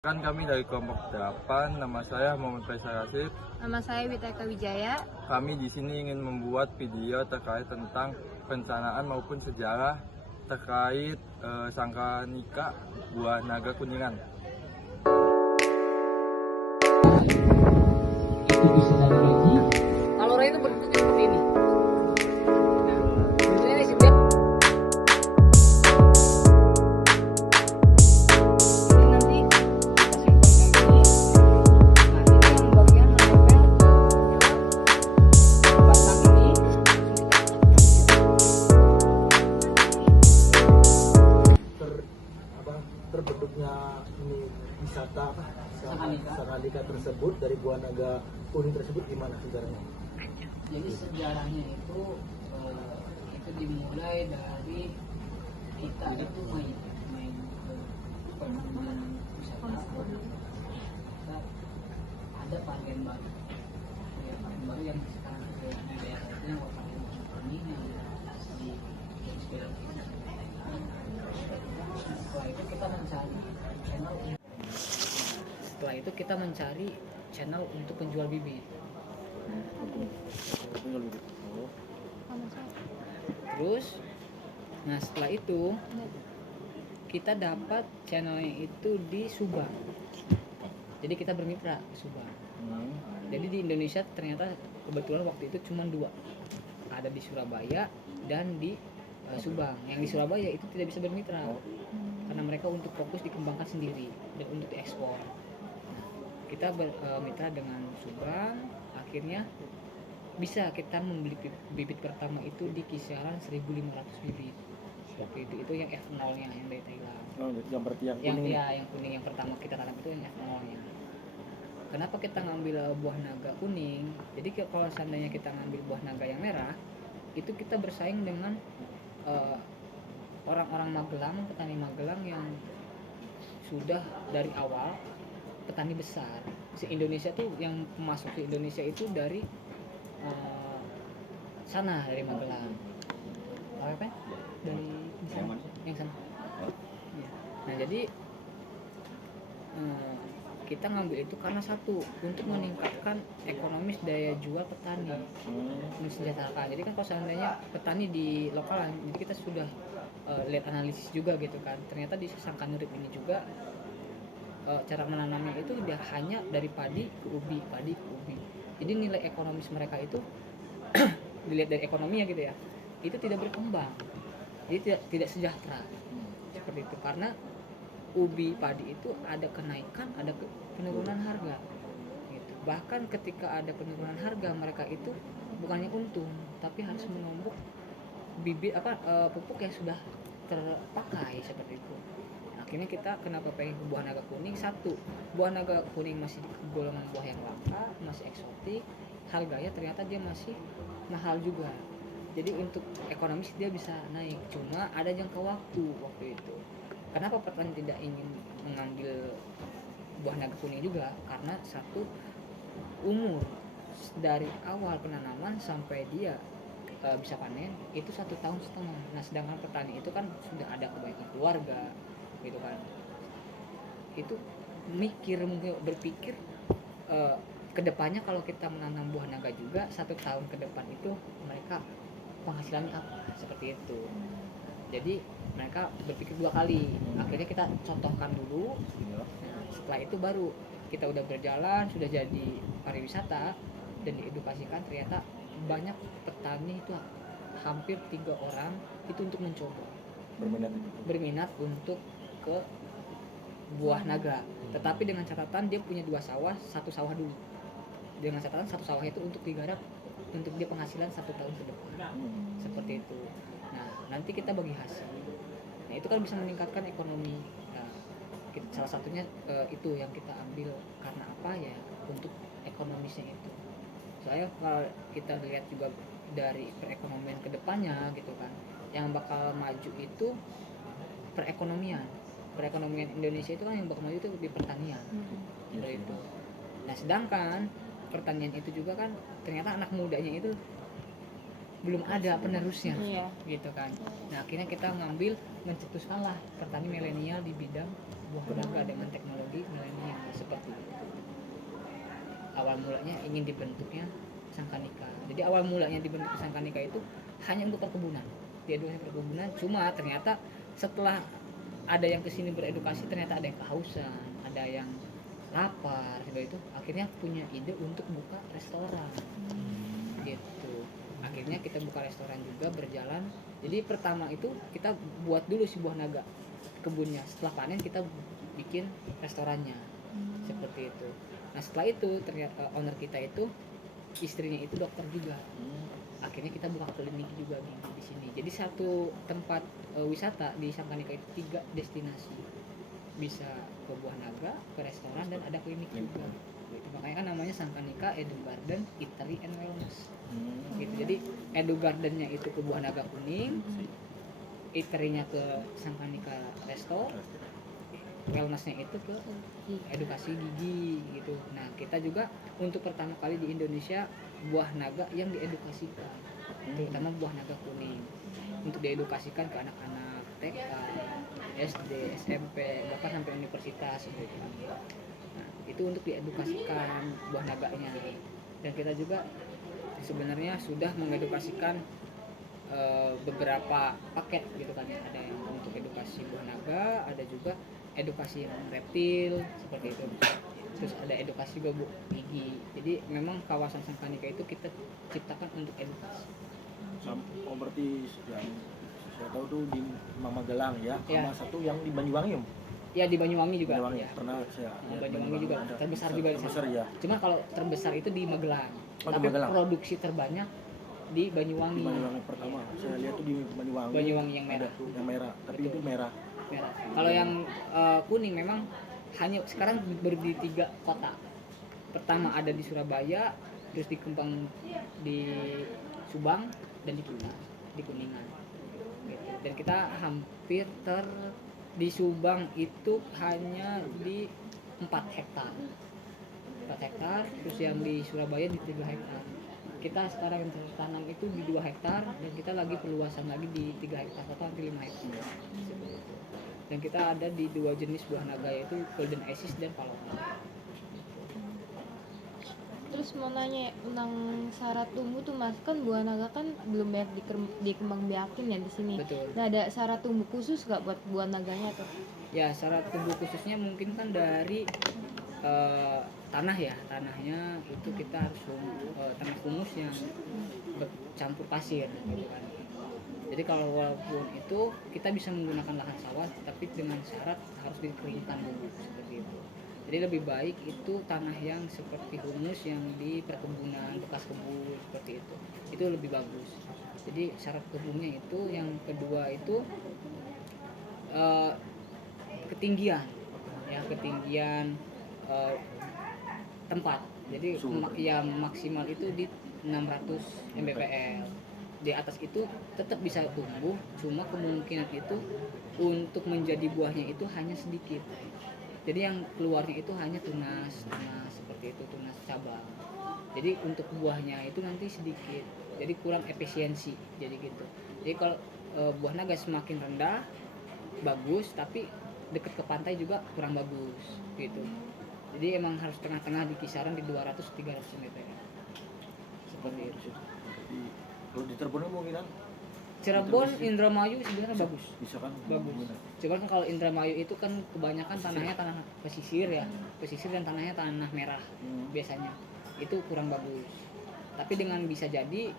Kan kami dari kelompok 8, nama saya Muhammad Faisal Rasif. Nama saya Witeka Wijaya. Kami di sini ingin membuat video terkait tentang perencanaan maupun sejarah terkait Sangkanika Buah Naga Kuningan. Kalora itu bentuknya seperti ini. Terbentuknya ini wisata Sangkanika tersebut dari Buah Naga Kuning tersebut gimana sejarahnya? Jadi sejarahnya itu dimulai dari kita itu main ke permainan wisata. Kita ada Palembang baru yang sekarang di daerah itu yang Kuning yang asli inspirasi. Setelah itu kita mencari channel untuk penjual bibit. Terus, nah setelah itu kita dapat channelnya itu di Subang. Jadi kita bermitra di Subang. Jadi di Indonesia ternyata kebetulan waktu itu cuma 2, ada di Surabaya dan di Subang. Yang di Surabaya itu tidak bisa bermitra karena mereka untuk fokus dikembangkan sendiri dan untuk diekspor. Kita bermitra dengan Subang, akhirnya bisa kita membeli bibit pertama itu di kisaran 1.500 bibit. Waktu itu yang F0-nya yang dari Thailand. Oh, yang berarti yang kuning. Yang kuning yang pertama kita tanam itu yang F0-nya. Kenapa kita ngambil buah naga kuning? Jadi kalau seandainya kita ngambil buah naga yang merah, itu kita bersaing dengan orang-orang Magelang, petani Magelang yang sudah dari awal petani besar. Se-Indonesia tuh yang masuk ke Indonesia itu dari sana, dari Magelang. Apa? Dari sana. Yang sana. Ya. Nah, jadi kita ngambil itu karena satu, untuk meningkatkan ekonomis daya jual petani, mensejahterakan. Jadi kan kalau seandainya petani di lokalan, jadi kita sudah lihat analisis juga gitu kan. Ternyata di Sangkanurip ini juga cara menanamnya itu dia hanya dari padi ke ubi. Jadi nilai ekonomis mereka itu dilihat dari ekonominya gitu ya, itu tidak berkembang. Jadi tidak sejahtera. Seperti itu, karena ubi padi itu ada kenaikan, ada penurunan harga gitu. Bahkan ketika ada penurunan harga, mereka itu bukannya untung tapi harus menombok bibit pupuk yang sudah terpakai seperti itu. Akhirnya kita kenapa pengen ke buah naga kuning? Satu, buah naga kuning masih golongan buah yang langka, masih eksotik, harganya ternyata dia masih mahal juga. Jadi untuk ekonomis dia bisa naik, cuma ada jangka waktu itu. Kenapa petani tidak ingin mengambil buah naga kuning juga? Karena satu, umur dari awal penanaman sampai dia bisa panen itu 1,5 tahun. Nah, sedangkan petani itu kan sudah ada kebaikan keluarga gitu kan. Itu mungkin berpikir kedepannya kalau kita menanam buah naga juga 1 tahun ke depan itu mereka penghasilannya apa, seperti itu. Jadi mereka berpikir 2 kali. Akhirnya kita contohkan dulu. Nah, setelah itu baru kita udah berjalan, sudah jadi pariwisata dan diedukasikan, ternyata banyak petani itu hampir 3 orang itu untuk mencoba berminat untuk ke buah naga. Tetapi dengan catatan dia punya 2 sawah, 1 sawah dulu. Dengan catatan 1 sawah itu untuk digarap untuk dia penghasilan 1 tahun ke depan. Seperti itu. Nah, nanti kita bagi hasil. Nah, itu kan bisa meningkatkan ekonomi. Nah, salah satunya itu yang kita ambil karena apa ya, untuk ekonomisnya itu. Soalnya kalau kita lihat juga dari perekonomian kedepannya gitu kan, yang bakal maju itu perekonomian Indonesia itu kan yang bakal maju itu di pertanian. Seperti itu. Nah, sedangkan pertanian itu juga kan ternyata anak mudanya itu belum ada penerusnya, gitu kan. Nah, akhirnya kita mencetuskanlah petani milenial di bidang buah naga dengan teknologi milenial seperti itu. Awal mulanya ingin dibentuknya Sangkanika. Jadi awal mulanya dibentuk Sangkanika itu hanya untuk perkebunan, diedukasi perkebunan. Cuma ternyata setelah ada yang kesini beredukasi, ternyata ada yang kehausan, ada yang lapar, seperti itu. Akhirnya punya ide untuk buka restoran, gitu. Akhirnya kita buka restoran juga berjalan. Jadi pertama itu kita buat dulu si buah naga kebunnya. Setelah panen kita bikin restorannya, seperti itu. Nah setelah itu ternyata owner kita itu istrinya itu dokter juga. Akhirnya kita buka klinik juga di sini. Jadi satu tempat wisata di Sangkanika itu 3 destinasi. Bisa ke buah naga, ke restoran, dan ada klinik juga. Gitu. Makanya kan namanya Sangkanika Edu Garden Eatery and Wellness. Gitu. Jadi Edu Gardennya itu ke buah naga kuning, eatery-nya ke Sangkanika Resto, wellness-nya itu ke edukasi gigi gitu. Nah kita juga untuk pertama kali di Indonesia buah naga yang diedukasikan, terutama buah naga kuning, untuk diedukasikan ke anak-anak TK, SD, SMP, bahkan sampai universitas gitu. Nah itu untuk diedukasikan buah naganya. Dan kita juga sebenarnya sudah mengedukasikan beberapa paket gitu kan ya. Ada yang untuk edukasi buah naga, ada juga edukasi yang reptil seperti itu. Terus ada edukasi juga bu gigi. Jadi memang kawasan Sangkanika itu kita ciptakan untuk edukasi. Oh berarti yang saya tahu tuh di Magelang ya, Ya. sama satu yang di Banyuwangi Om. Ya di Banyuwangi juga. Banyuwangi Ya. pernah saya. Banyuwangi juga ada. terbesar juga di sana. Terbesar ya. Cuma kalau terbesar itu di Magelang. Oh, di Tapi Magelang. produksi terbanyak di Banyuwangi. Banyuwangi pertama. Saya lihat tuh di Banyuwangi. Banyuwangi yang ada merah. tuh yang merah, tapi Betul. itu merah. Merah. Kalau yang kuning memang hanya sekarang baru di 3 kota. Pertama ada di Surabaya, terus di Kembang, di Subang, dan di Kuningan. Di Kuningan. Gitu. Dan kita hampir di Subang itu hanya di 4 hektar. 4 hektar, terus yang di Surabaya di 3 hektar. Kita sekarang yang tertanam itu di 2 hektar, dan kita lagi perluasan lagi di 3 hektar, total nanti 5 hektar. Dan kita ada di 2 jenis buah naga, yaitu Golden Isis dan Paloma. Terus mau nanya tentang syarat tumbuh tuh Mas, kan buah naga kan belum banyak dikembangbiakin ya di sini. Betul. Nah ada syarat tumbuh khusus nggak buat buah naganya tuh? Ya syarat tumbuh khususnya mungkin kan dari tanah ya, tanahnya itu kita harus tanah humus yang bercampur pasir gitu kan. Jadi kalau walaupun itu kita bisa menggunakan lahan sawah, tapi dengan syarat harus dikeringkan dulu seperti itu. Jadi lebih baik itu tanah yang seperti humus yang di perkebunan, bekas kebun seperti itu. Itu lebih bagus. Jadi syarat tumbuhnya itu, yang kedua itu ketinggian, ya ketinggian tempat. Jadi yang maksimal itu di 600 mdpl. Di atas itu tetap bisa tumbuh, cuma kemungkinan itu untuk menjadi buahnya itu hanya sedikit. Jadi yang keluarnya itu hanya tunas seperti itu, tunas cabang. Jadi untuk buahnya itu nanti sedikit, jadi kurang efisiensi, jadi gitu. Jadi kalau buah naga semakin rendah bagus, tapi dekat ke pantai juga kurang bagus gitu. Jadi emang harus tengah-tengah di kisaran di 200-300 mdpl seperti itu. Kalau di Cirebon mungkinan Cirebon, Indramayu sebenarnya bagus. bisa kan? Bagus. Cuman kan kalau Indramayu itu kan kebanyakan tanahnya tanah pesisir ya, pesisir dan tanahnya tanah merah biasanya. Itu kurang bagus. Tapi dengan bisa jadi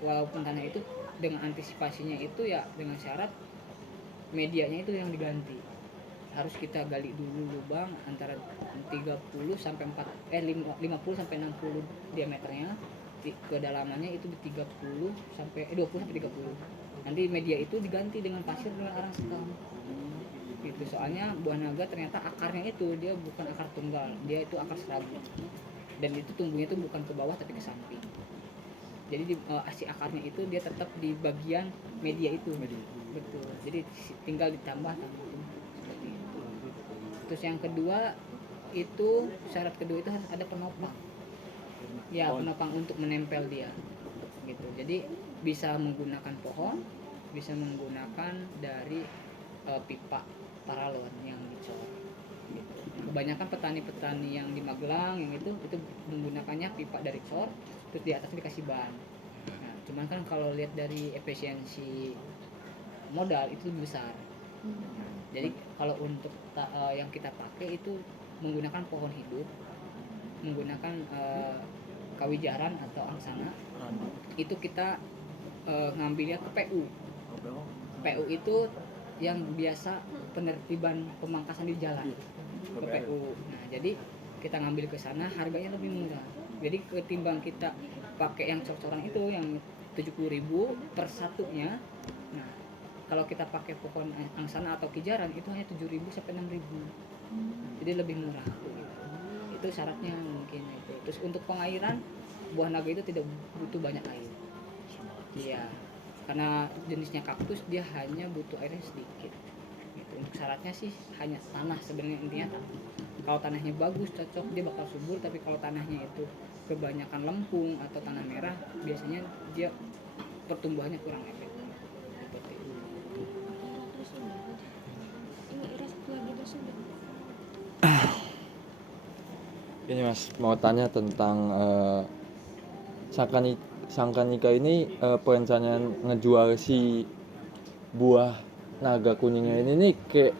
walaupun tanah itu dengan antisipasinya itu ya dengan syarat medianya itu yang diganti. Harus kita gali dulu lubang antara 30 sampai 50 sampai 60 diameternya. Kedalamannya itu di 20 sampai 30. Nanti media itu diganti dengan pasir dengan arang sekam. Gitu. Soalnya buah naga ternyata akarnya itu dia bukan akar tunggal, dia itu akar serabut. Dan itu tumbuhnya itu bukan ke bawah tapi ke samping. Jadi si akarnya itu dia tetap di bagian media itu. Betul. Jadi tinggal ditambah seperti itu. Terus yang kedua itu syarat kedua itu harus ada penopang. Ya, penopang untuk menempel dia gitu. Jadi bisa menggunakan pohon, bisa menggunakan dari pipa paralon yang dicor kebanyakan petani-petani yang di Magelang yang itu menggunakannya pipa dari kor, terus di atasnya dikasih ban. Nah, cuman kan kalau lihat dari efisiensi modal itu lebih besar. Jadi kalau untuk yang kita pakai itu menggunakan pohon hidup, menggunakan kawijaran atau angsana. Itu kita ngambilnya ke PU. PU itu yang biasa penertiban pemangkasan di jalan, ke PU. Nah, jadi kita ngambil ke sana harganya lebih murah. Jadi ketimbang kita pakai yang cor-coran itu yang 70.000 per satunya. Nah, kalau kita pakai pohon angsana atau kijaran itu hanya 7.000 sampai 6.000. Jadi lebih murah. Itu syaratnya mungkin itu. Terus untuk pengairan, buah naga itu tidak butuh banyak air. Iya. Karena jenisnya kaktus dia hanya butuh airnya sedikit. Gitu. Untuk syaratnya sih hanya tanah sebenarnya intinya. Kalau tanahnya bagus cocok dia bakal subur, tapi kalau tanahnya itu kebanyakan lempung atau tanah merah biasanya dia pertumbuhannya kurang efektif. Seperti itu. Ini Ira satu lagi tuh sudah. Ini Mas mau tanya tentang Sangkanika ini perencanaan ngejual si buah naga kuningnya ini nih kayak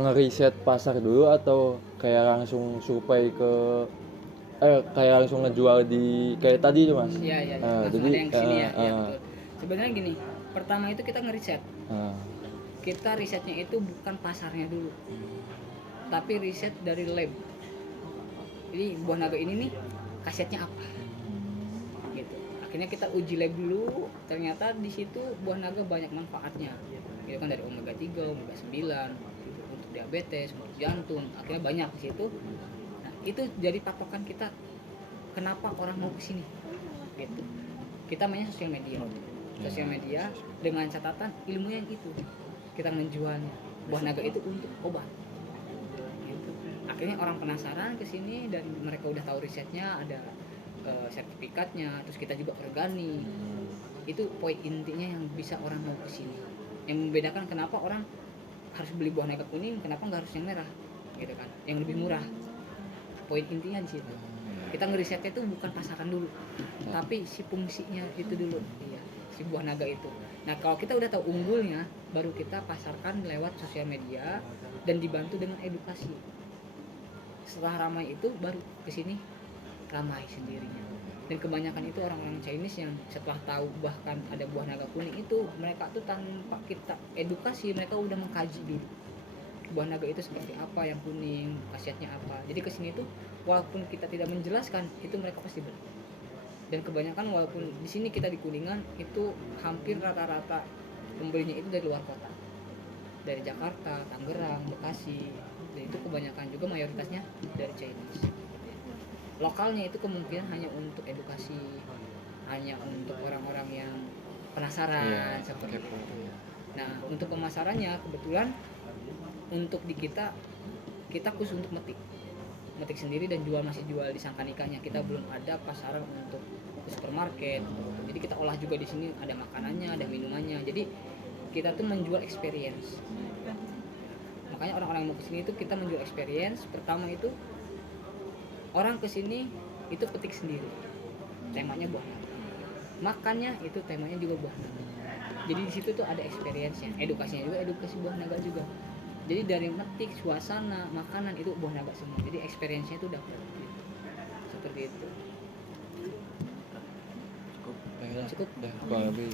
ngeriset pasar dulu atau kayak langsung survei ke kayak langsung ngejual di kayak tadi tuh Mas. Iya. Jadi Langsung ada yang kesini ya. Iya, betul. Sebenarnya gini, pertama itu kita ngeriset. Kita risetnya itu bukan pasarnya dulu, tapi riset dari lab. Jadi buah naga ini nih khasiatnya apa? Gitu. Akhirnya kita uji lab dulu, ternyata di situ buah naga banyak manfaatnya. Gitu kan dari omega 3, omega 9 untuk diabetes, untuk jantung, akhirnya banyak di situ. Nah, itu jadi patokan kita kenapa orang mau kesini. Gitu. Kita mainnya sosial media. Sosial media dengan catatan ilmu yang itu. Kita menjualnya. Buah naga itu untuk obat. Akhirnya orang penasaran ke sini dan mereka udah tahu risetnya, ada sertifikatnya, terus kita juga organik. Itu poin intinya yang bisa orang mau ke sini. Yang membedakan kenapa orang harus beli buah naga kuning, kenapa nggak harus yang merah, gitu kan? Yang lebih murah. Poin intinya di situ. Kita ngerisetnya itu bukan pasaran dulu, tapi si fungsinya itu dulu. Iya, si buah naga itu. Nah, kalau kita udah tahu unggulnya, baru kita pasarkan lewat sosial media dan dibantu dengan edukasi. Setelah ramai itu baru kesini ramai sendirinya. Dan kebanyakan itu orang-orang Chinese yang setelah tahu bahkan ada buah naga kuning itu, mereka tuh tanpa kita edukasi mereka udah mengkaji dulu buah naga itu seperti apa, yang kuning khasiatnya apa. Jadi kesini tuh walaupun kita tidak menjelaskan itu mereka pasti beli. Dan kebanyakan walaupun di sini kita di Kuningan itu hampir rata-rata pembelinya itu dari luar kota, dari Jakarta, Tangerang, Bekasi. Dan itu kebanyakan juga mayoritasnya dari Chinese. Lokalnya itu kemungkinan hanya untuk edukasi, hanya untuk orang-orang yang penasaran seperti itu. Nah, untuk pemasarannya kebetulan untuk di kita khusus untuk metik sendiri dan masih jual di Sangkanikanya. Kita belum ada pasaran untuk supermarket. Jadi kita olah juga di sini, ada makanannya, ada minumannya. Jadi kita tuh menjual experience. Makanya orang-orang yang mau kesini itu kita menjual experience. Pertama itu orang kesini itu petik sendiri, temanya buah naga. Makannya itu temanya juga buah naga. Jadi di situ tuh ada experience-nya, edukasinya juga edukasi buah naga juga. Jadi dari metik, suasana, makanan itu buah naga semua. Jadi experience-nya itu dapat gitu. Seperti itu. Cukup. Cukup. Udah, kurang lebih